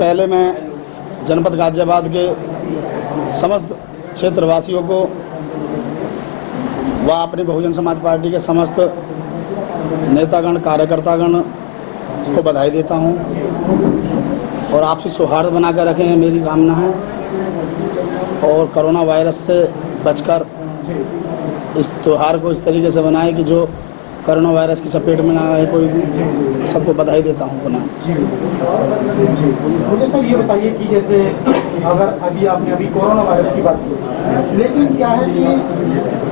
पहले मैं जनपद गाजियाबाद के समस्त क्षेत्रवासियों को व अपनी बहुजन समाज पार्टी के समस्त नेतागण कार्यकर्तागण को बधाई देता हूं और आपसी सौहार्द बनाकर रखें है मेरी कामना है और कोरोना वायरस से बचकर इस त्यौहार को इस तरीके से बनाएं कि जो कोरोना वायरस की चपेट में ना आए कोई भी। सबको बधाई देता हूं पुनः। मुझे सर ये बताइए कि जैसे अगर आपने कोरोना वायरस की बात की, लेकिन क्या है कि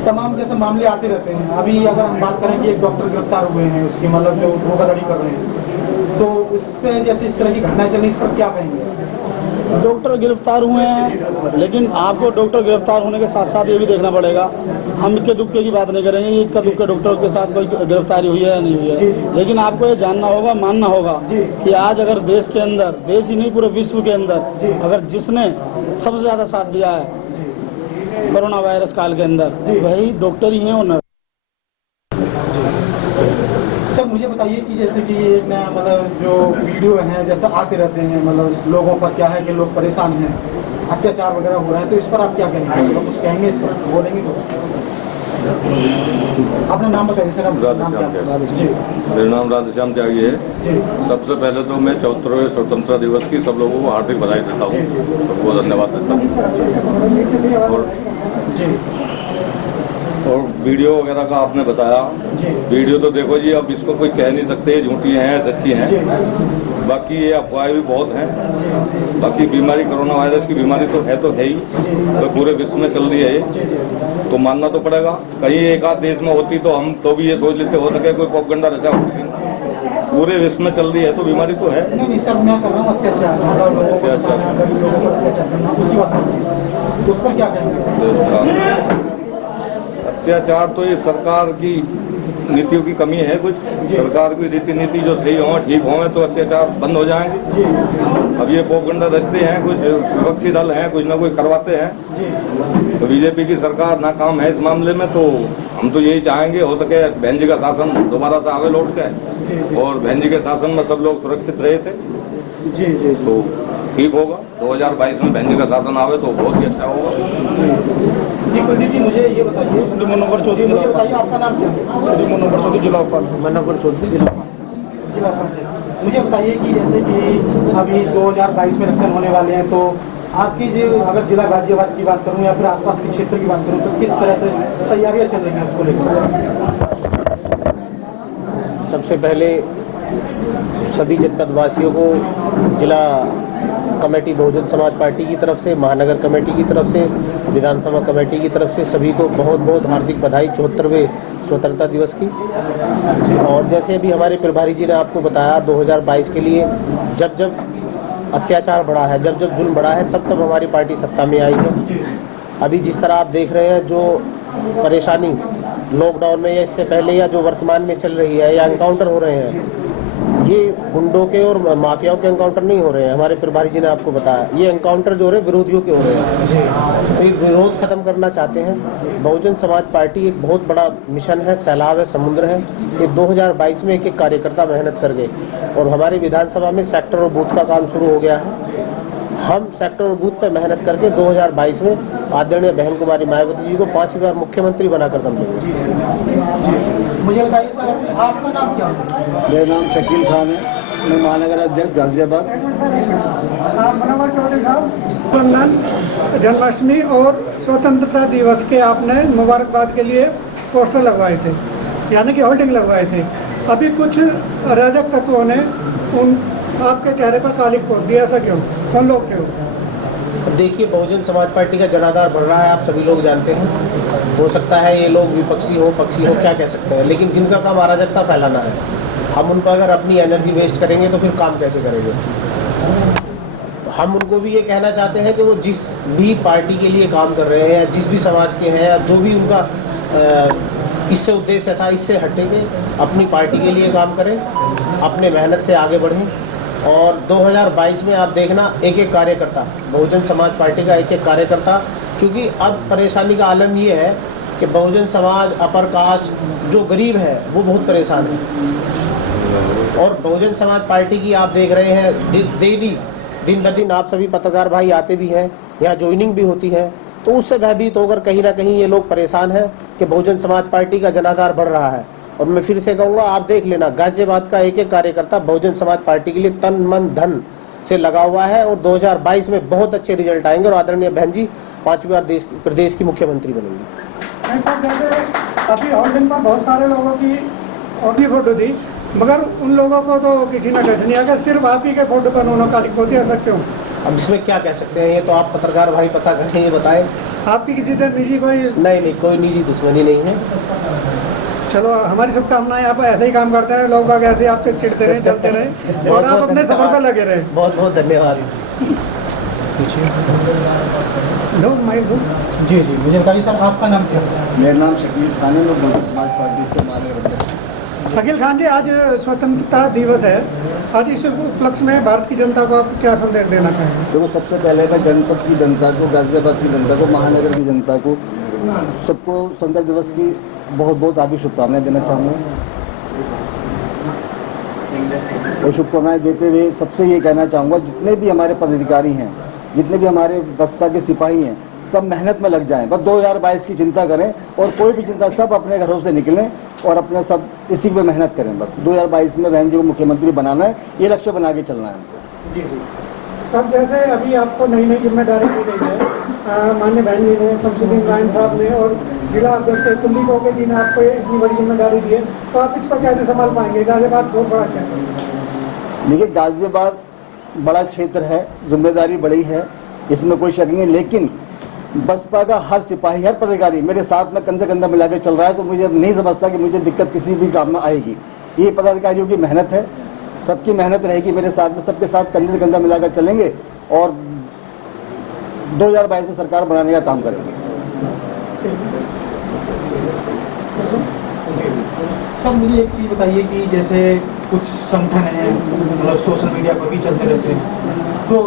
तमाम जैसे मामले आते रहते हैं। अभी अगर हम बात करें कि एक डॉक्टर गिरफ्तार हुए हैं, उसकी मतलब जो धोखाधड़ी कर रहे हैं, तो उस पर जैसे इस तरह की घटनाएं चल रही, इस पर क्या कहेंगे? डॉक्टर गिरफ्तार हुए हैं, लेकिन आपको डॉक्टर गिरफ्तार होने के साथ साथ ये भी देखना पड़ेगा। हम इक्के दुक्के की बात नहीं करेंगे, इक्का दुक्के डॉक्टर के साथ कोई गिरफ्तारी हुई है या नहीं हुई है, लेकिन आपको ये जानना होगा, मानना होगा कि आज अगर देश के अंदर, देश ही नहीं पूरे विश्व के अंदर, अगर जिसने सबसे ज़्यादा साथ दिया है कोरोना वायरस काल के अंदर, वही डॉक्टर ही हैं और नर्स। सर मुझे बताइए कि जैसे कि एक नया मतलब जो वीडियो है जैसे आते रहते हैं, मतलब लोगों पर क्या है कि लोग परेशान हैं, अत्याचार वगैरह हो रहे हैं, तो इस पर आप क्या कहेंगे? मतलब कुछ कहेंगे इस पर, बोलेंगे कुछ? अपना नाम बताइए सर। मेरा नाम राधेश्याम त्यागी है। सबसे पहले तो मैं 74वें स्वतंत्रता दिवस की सब लोगों को हार्दिक बधाई देता हूँ, सबको धन्यवाद देता हूँ। और वीडियो वगैरह का आपने बताया, वीडियो तो देखो जी, अब इसको कोई कह नहीं सकते झूठी हैं सच्ची हैं, बाकी ये अफवाहें भी बहुत हैं। बाकी बीमारी कोरोना वायरस की बीमारी तो है ही, तो पूरे विश्व में चल रही है ये, तो मानना तो पड़ेगा। कहीं एक आध देश में होती तो हम तो भी ये सोच लेते हो सके कोई प्रोपेगेंडा रचा हो किसी ने। पूरे विश्व में चल रही है तो बीमारी तो है। नहीं सर, मैं कर रहा हूँ अत्याचार, उसकी बात, उस पर क्या कहेंगे? अत्याचार तो ये सरकार की नीतियों की कमी है। कुछ सरकार की रीति नीति जो सही हो, ठीक हो, तो अत्याचार बंद हो जाएंगे। अब ये प्रोपेगेंडा रचते हैं, कुछ विपक्षी दल हैं, कुछ ना कुछ करवाते हैं। तो बीजेपी की सरकार नाकाम है इस मामले में। तो हम तो यही चाहेंगे हो सके बहन जी का शासन दोबारा से आगे लौट के, और बहन जी के शासन में सब लोग सुरक्षित रहे थे। तो ठीक होगा, 2022 में बहन जी का शासन आवे तो बहुत ही अच्छा होगा। जी कुलदीप जी, मुझे ये बताइए, श्री मनोहर चौधरी, मुझे बताइए आपका नाम क्या है? श्री मनोहर चौधरी, जिला उपाध्यक्ष। मनोहर चौधरी, जिला उपाध्यक्ष। मुझे बताइए कि जैसे कि अभी 2022 में इलेक्शन होने वाले हैं, तो आपकी जो अगर जिला गाजियाबाद की बात करूं या फिर आसपास के क्षेत्र की बात करूं, तो किस तरह से तैयारियां चल रही हैं उसको लेकर? सबसे पहले सभी जनपदवासियों को जिला कमेटी बहुजन समाज पार्टी की तरफ से, महानगर कमेटी की तरफ से, विधानसभा कमेटी की तरफ से सभी को बहुत बहुत हार्दिक बधाई 74वें स्वतंत्रता दिवस की। और जैसे अभी हमारे प्रभारी जी ने आपको बताया, 2022 के लिए जब जब अत्याचार बढ़ा है, जब जब जुल्म बढ़ा है, तब तब हमारी पार्टी सत्ता में आई है। अभी जिस तरह आप देख रहे हैं, जो परेशानी लॉकडाउन में या इससे पहले या जो वर्तमान में चल रही है, या एनकाउंटर हो रहे हैं, ये गुंडों के और माफियाओं के एनकाउंटर नहीं हो रहे हैं। हमारे प्रभारी जी ने आपको बताया, ये एनकाउंटर जो हो रहे हैं विरोधियों के हो रहे हैं। तो ये विरोध खत्म करना चाहते हैं। बहुजन समाज पार्टी एक बहुत बड़ा मिशन है, सैलाब है, समुद्र है। ये 2022 में एक एक कार्यकर्ता मेहनत कर गए, और हमारी विधानसभा में सेक्टर और बूथ का काम शुरू हो गया है। हम सेक्टर और बूथ पर मेहनत करके 2022 में आदरणीय बहन कुमारी मायावती जी को 5वीं बार मुख्यमंत्री बनाकर दम देंगे। मुझे बताइए सर, आपका नाम क्या है? मेरा नाम शकील खान है, मैं महानगर अध्यक्ष गाजियाबाद। मनोहर चौधरी साहब, जन्माष्टमी और स्वतंत्रता दिवस के आपने मुबारकबाद के लिए पोस्टर लगवाए थे, यानी कि होर्डिंग लगवाए थे। अभी कुछ अराजक तत्वों ने उन आपके चेहरे पर कालिक पोत दिया, ऐसा क्यों? कौन लोग थे वो? देखिए, बहुजन समाज पार्टी का जनाधार बढ़ रहा है, आप सभी लोग जानते हैं। हो सकता है ये लोग विपक्षी हो, पक्षी हो, क्या कह सकते हैं, लेकिन जिनका काम अराजकता फैलाना है, हम उन पर अगर अपनी एनर्जी वेस्ट करेंगे तो फिर काम कैसे करेंगे? तो हम उनको भी ये कहना चाहते हैं कि वो जिस भी पार्टी के लिए काम कर रहे हैं, जिस भी समाज के हैं, या जो भी उनका इससे उद्देश्य था, इससे हटे के अपनी पार्टी के लिए काम करें, अपने मेहनत से आगे बढ़ें। और 2022 में आप देखना, एक एक कार्यकर्ता, बहुजन समाज पार्टी का एक एक कार्यकर्ता, क्योंकि अब परेशानी का आलम ये है कि बहुजन समाज, अपर कास्ट, जो गरीब है वो बहुत परेशान है। और बहुजन समाज पार्टी की आप देख रहे हैं, दिन ब दिन आप सभी पत्रकार भाई आते भी हैं, यहाँ ज्वाइनिंग भी होती है, तो उससे भयभीत होकर कहीं ना कहीं ये लोग परेशान हैं कि बहुजन समाज पार्टी का जनाधार बढ़ रहा है। और मैं फिर से कहूँगा, आप देख लेना, गाजियाबाद का एक एक कार्यकर्ता बहुजन समाज पार्टी के लिए तन मन धन से लगा हुआ है और 2022 में बहुत अच्छे रिजल्ट आएंगे और आदरणीय बहन जी 5वीं बार प्रदेश की मुख्यमंत्री बनेंगी। नहीं सर, जैसे अभी होल्डिंग पर बहुत सारे लोगों की और भी फोटो थी, मगर उन लोगों को तो किसी ने टच नहीं आया, सिर्फ आप ही के फोटो पर उन्होंने काली पोती आ सकते हो। अब इसमें क्या कह सकते हैं, ये तो आप पत्रकार भाई पता करें, ये बताएं। आपकी किसी से निजी कोई नहीं, कोई निजी दुश्मनी नहीं है। चलो, हमारी शुभकामनाएं, आप ऐसे ही काम करते रहे, लोग बाग ऐसे ही आपसे चिढ़ते रहे, चलते रहे और आप अपने सफर पर लगे रहे। बहुत बहुत धन्यवाद। जी जी, मुझे बताइए सर, आपका नाम क्या है? मेरा नाम शकील खान है, मैं बहुजन समाज पार्टी से महानगर अध्यक्ष। शकील खान जी, आज स्वतंत्रता दिवस है, आज इस उपलक्ष्य में भारत की जनता को आप क्या संदेश देना चाहेंगे? देखो, सबसे पहले मैं जनपद की जनता को, गाजियाबाद की जनता को, महानगर की जनता को, सबको स्वतंत्रता दिवस की बहुत बहुत हार्दिक शुभकामनाएं देना चाहूँगा। और शुभकामनाएं देते हुए सबसे ये कहना चाहूँगा, जितने भी हमारे पदाधिकारी हैं, जितने भी हमारे बसपा के सिपाही हैं, सब मेहनत में लग जाएं। बस 2022 की चिंता करें और कोई भी चिंता, सब अपने घरों से निकलें और अपने सब इसी में मेहनत करें। बस 2022 में बहन जी को मुख्यमंत्री बनाना है, ये लक्ष्य बना के चलना है हमको। जी जी सर, जैसे अभी आपको नई नई जिम्मेदारी दी गई है, माननीय बहन जी ने, शमसुद्दीन रायन साहब ने और जिला अध्यक्ष कुल्ली कोके जी ने आपको इतनी बड़ी जिम्मेदारी दी है, तो आप इस पर कैसे संभाल पाएंगे? गाजियाबाद बहुत बड़ा क्षेत्र है। देखिए, गाजियाबाद बड़ा क्षेत्र है, जिम्मेदारी बड़ी है, इसमें कोई शक नहीं, लेकिन बसपा का हर सिपाही, हर पदाधिकारी मेरे साथ में कंधे कंधा मिलाकर चल रहा है, तो मुझे अब नहीं समझता कि मुझे दिक्कत किसी भी काम में आएगी। ये पदाधिकारियों की मेहनत है, सबकी मेहनत रहेगी मेरे साथ में, सबके साथ कंधे से कंधा मिलाकर चलेंगे और 2022 में सरकार बनाने का काम करेंगे। सर, मुझे एक चीज़ बताइए कि जैसे कुछ संगठन हैं, मतलब सोशल मीडिया पर भी चलते रहते हैं, तो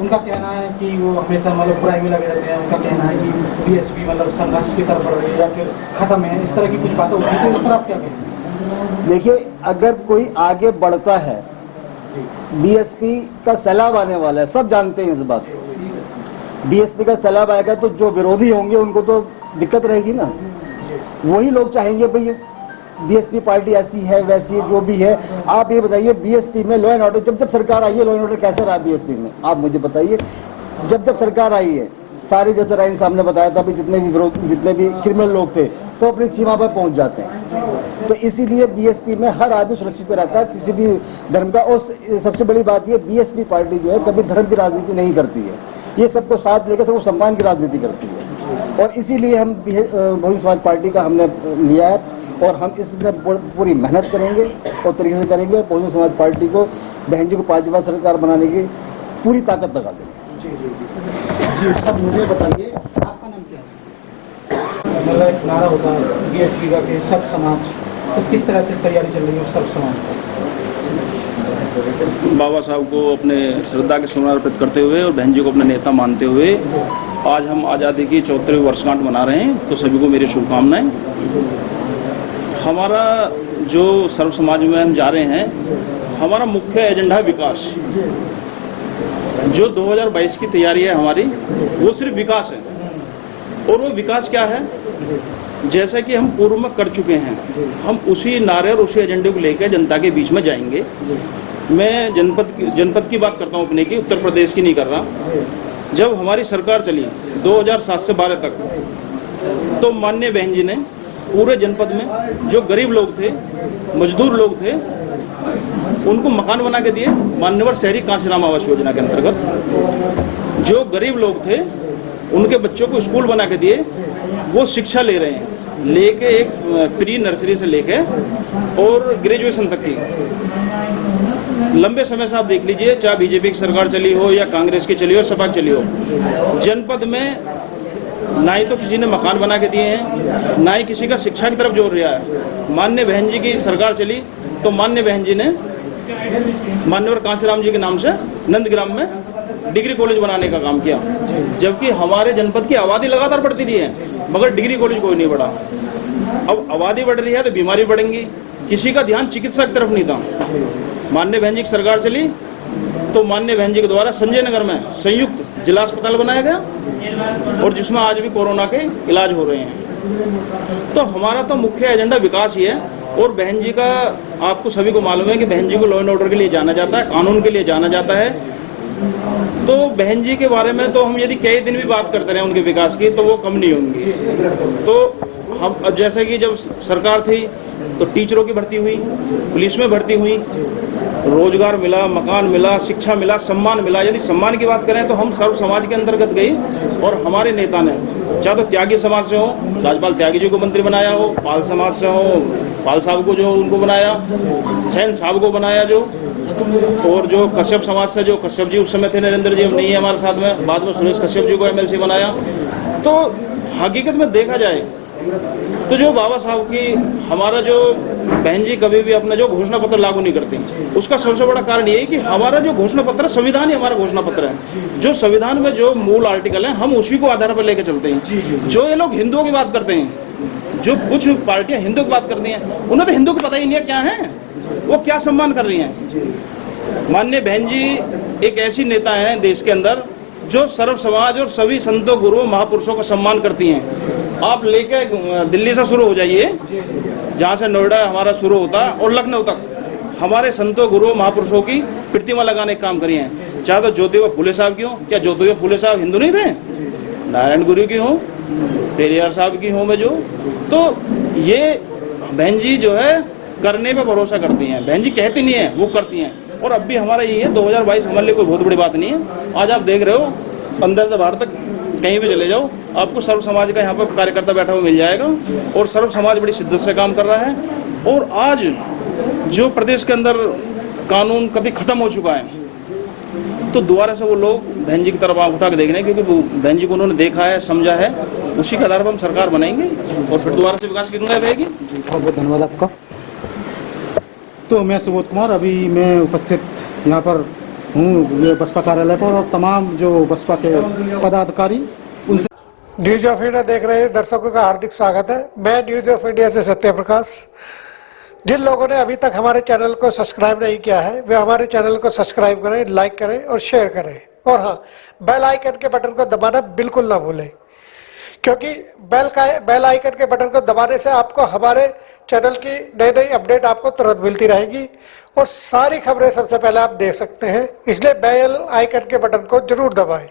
उनका कहना है कि वो हमेशा मतलब बुराई में लगे रहते हैं। उनका कहना है कि बीएसपी मतलब संघर्ष की तरफ बढ़ रही है या फिर खत्म है, इस तरह की कुछ बातें होती हैं, तो उस पर आप क्या कहेंगे? देखिए, अगर कोई आगे बढ़ता है, बीएसपी का सैलाब आने वाला है, सब जानते हैं इस बात को। बीएसपी का सैलाब आएगा तो जो विरोधी होंगे उनको तो दिक्कत रहेगी ना। वही लोग चाहेंगे भाई बीएसपी पार्टी ऐसी है, वैसी है, जो भी है। आप ये बताइए, बीएसपी में लॉ एंड ऑर्डर, जब सरकार आई है, लॉ एंड ऑर्डर कैसे रहा बीएसपी में? आप मुझे बताइए। जब सरकार आई है, सारे, जैसे रायन साहब ने बताया था, जितने भी क्रिमिनल लोग थे, सब अपनी सीमा पर पहुंच जाते हैं। तो इसीलिए बीएसपी में हर आदमी सुरक्षित रहता है, किसी भी धर्म का। और सबसे बड़ी बात ये, बीएसपी पार्टी जो है कभी धर्म की राजनीति नहीं करती है, ये सबको साथ लेकर सबको सम्मान की राजनीति करती है। और इसीलिए हम बहुजन समाज पार्टी का हमने लिया है और हम इसमें पूरी मेहनत करेंगे और तरीके से करेंगे और बहुजन समाज पार्टी को, बहन जी को 5वीं बार सरकार बनाने की पूरी ताकत लगा देंगे। जी, सब मुझे बताइए, आपका नाम क्या है? मतलब एक नारा होता है बीएसपी का कि सब समाज, तो किस तरह से तैयारी चल रही है उस सब समाज पर? बाबा साहब को अपने श्रद्धा के सुमन अर्पित करते हुए और बहन जी को अपने नेता मानते हुए आज हम आज़ादी की 74वीं वर्षगांठ मना रहे हैं, तो सभी को मेरी शुभकामनाएं। हमारा जो सर्व समाज में हम जा रहे हैं, हमारा मुख्य एजेंडा है विकास। जो 2022 की तैयारी है हमारी, वो सिर्फ विकास है। और वो विकास क्या है, जैसा कि हम पूर्व में कर चुके हैं, हम उसी नारे और उसी एजेंडे को लेकर जनता के बीच में जाएंगे। मैं जनपद की बात करता हूँ अपने की, उत्तर प्रदेश की नहीं कर रहा। जब हमारी सरकार चली 2007 से 12 तक, तो माननीय बहन जी ने पूरे जनपद में जो गरीब लोग थे, मजदूर लोग थे, उनको मकान बना के दिए। मान्यवर शहरी कांशीराम आवास योजना के अंतर्गत जो गरीब लोग थे, उनके बच्चों को स्कूल बना के दिए। वो शिक्षा ले रहे हैं, लेके एक प्री नर्सरी से लेके और ग्रेजुएशन तक की। लंबे समय से आप देख लीजिए, चाहे बीजेपी की सरकार चली हो या कांग्रेस की चली हो, सपा की चली हो, जनपद में ना ही तो किसी ने मकान बना के दिए हैं, ना ही किसी का शिक्षा की तरफ जोर रहा है। माननीय बहन जी की सरकार चली तो माननीय बहन जी ने मान्यवर कांशीराम जी के नाम से नंदग्राम में डिग्री कॉलेज बनाने का काम किया। जबकि हमारे जनपद की आबादी लगातार बढ़ती रही है, मगर डिग्री कॉलेज कोई नहीं बढ़ा। अब आबादी बढ़ रही है तो बीमारी बढ़ेंगी, किसी का ध्यान चिकित्सा की तरफ नहीं था। माननीय बहन जी की सरकार चली तो माननीय बहन जी के द्वारा संजय नगर में संयुक्त जिला अस्पताल बनाया गया और जिसमें आज भी कोरोना के इलाज हो रहे हैं। तो हमारा तो मुख्य एजेंडा विकास ही है। और बहन जी का आपको सभी को मालूम है कि बहन जी को लॉ एंड ऑर्डर के लिए जाना जाता है, कानून के लिए जाना जाता है। तो बहन जी के बारे में तो हम यदि कई दिन भी बात करते रहे उनके विकास की तो वो कम नहीं होंगी। तो हम जैसे कि जब सरकार थी तो टीचरों की भर्ती हुई, पुलिस में भर्ती हुई, रोजगार मिला, मकान मिला, शिक्षा मिला, सम्मान मिला। यदि सम्मान की बात करें तो हम सर्व समाज के अंतर्गत गई और हमारे नेता ने चाहे तो त्यागी समाज से हो, राजपाल त्यागी जी को मंत्री बनाया हो, पाल समाज से हो, पाल साहब को जो उनको बनाया, सैन साहब को बनाया जो, और जो कश्यप समाज से जो कश्यप जी उस समय थे, नरेंद्र जी अब नहीं है हमारे साथ में, बाद में सुरेश कश्यप जी को एमएलसी बनाया। तो हकीकत में देखा जाए तो जो बाबा साहब की हमारा जो बहन जी कभी भी अपना जो घोषणा पत्र लागू नहीं करती, उसका सबसे बड़ा कारण ये है कि हमारा जो घोषणा पत्र संविधान ही हमारा घोषणा पत्र है। जो संविधान में जो मूल आर्टिकल है हम उसी को आधार पर लेकर चलते हैं। जो ये लोग हिंदुओं की बात करते हैं, जो कुछ पार्टियां हिंदुओं की बात करती हैं, उन्हें तो हिंदू को पता ही नहीं है क्या है, वो क्या सम्मान कर रही हैं। माननीय बहन जी एक ऐसी नेता हैं देश के अंदर जो सर्व समाज और सभी संतों, गुरुओं, महापुरुषों का सम्मान करती हैं। आप लेके दिल्ली से शुरू हो जाइए, जहाँ से नोएडा हमारा शुरू होता है, और लखनऊ तक हमारे संतों, गुरुओं, महापुरुषों की प्रतिमा लगाने का काम करिए हैं। चाहे तो ज्योतिबा फूले साहब की हो, क्या ज्योतिबा फूले साहब हिंदू नहीं थे? नारायण गुरु की हो, पेरियार साहब की हो में जो, तो ये बहन जी जो है करने पे भरोसा करती हैं। बहन जी कहती नहीं है, वो करती हैं। और अब भी हमारा ये है 2022 हमारे लिए कोई बहुत बड़ी बात नहीं है। आज आप देख रहे हो अंदर से बाहर तक कहीं भी चले जाओ आपको सर्व समाज का यहाँ पर कार्यकर्ता बैठा हुआ मिल जाएगा, और सर्व समाज बड़ी शिद्दत से काम कर रहा है। और आज जो प्रदेश के अंदर कानून कभी खत्म हो चुका है, तो दोबारा से वो लोग बहन जी की तरफ आंख उठा के देख रहे हैं, क्योंकि बहन जी को उन्होंने देखा है, समझा है, उसी के आधार पर हम सरकार बनाएंगे और फिर दोबारा से विकास की दुनिया रहेगी। बहुत बहुत धन्यवाद आपका। तो मैं सुबोध कुमार, अभी मैं उपस्थित यहाँ पर हूँ ये बसपा कार्यालय पर, और तमाम जो बसपा के पदाधिकारी उनसे। न्यूज ऑफ इंडिया देख रहे दर्शकों का हार्दिक स्वागत है। मैं न्यूज ऑफ इंडिया से सत्य प्रकाश। जिन लोगों ने अभी तक हमारे चैनल को सब्सक्राइब नहीं किया है वे हमारे चैनल को सब्सक्राइब करें, लाइक करें और शेयर करें। और हाँ, बेल आइकन के बटन को दबाना बिल्कुल ना भूलें, क्योंकि बेल आइकन के बटन को दबाने से आपको हमारे चैनल की नई नई अपडेट आपको तुरंत मिलती रहेगी और सारी खबरें सबसे पहले आप देख सकते हैं। इसलिए बेल आइकन के बटन को जरूर दबाएं।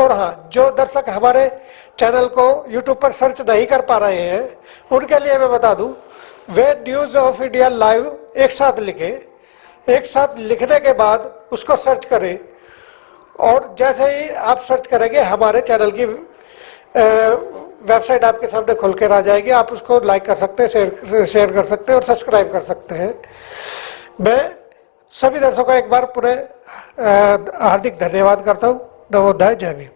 और हाँ, जो दर्शक हमारे चैनल को यूट्यूब पर सर्च नहीं कर पा रहे हैं उनके लिए मैं बता दूं, वे न्यूज ऑफ इंडिया लाइव एक साथ लिखें। एक साथ लिखने के बाद उसको सर्च करें, और जैसे ही आप सर्च करेंगे हमारे चैनल की वेबसाइट आपके सामने खुल कर आ जाएगी। आप उसको लाइक कर सकते हैं, शेयर कर सकते हैं और सब्सक्राइब कर सकते हैं। मैं सभी दर्शकों का एक बार पुनः हार्दिक धन्यवाद करता हूँ। नवोदय, जय भीम।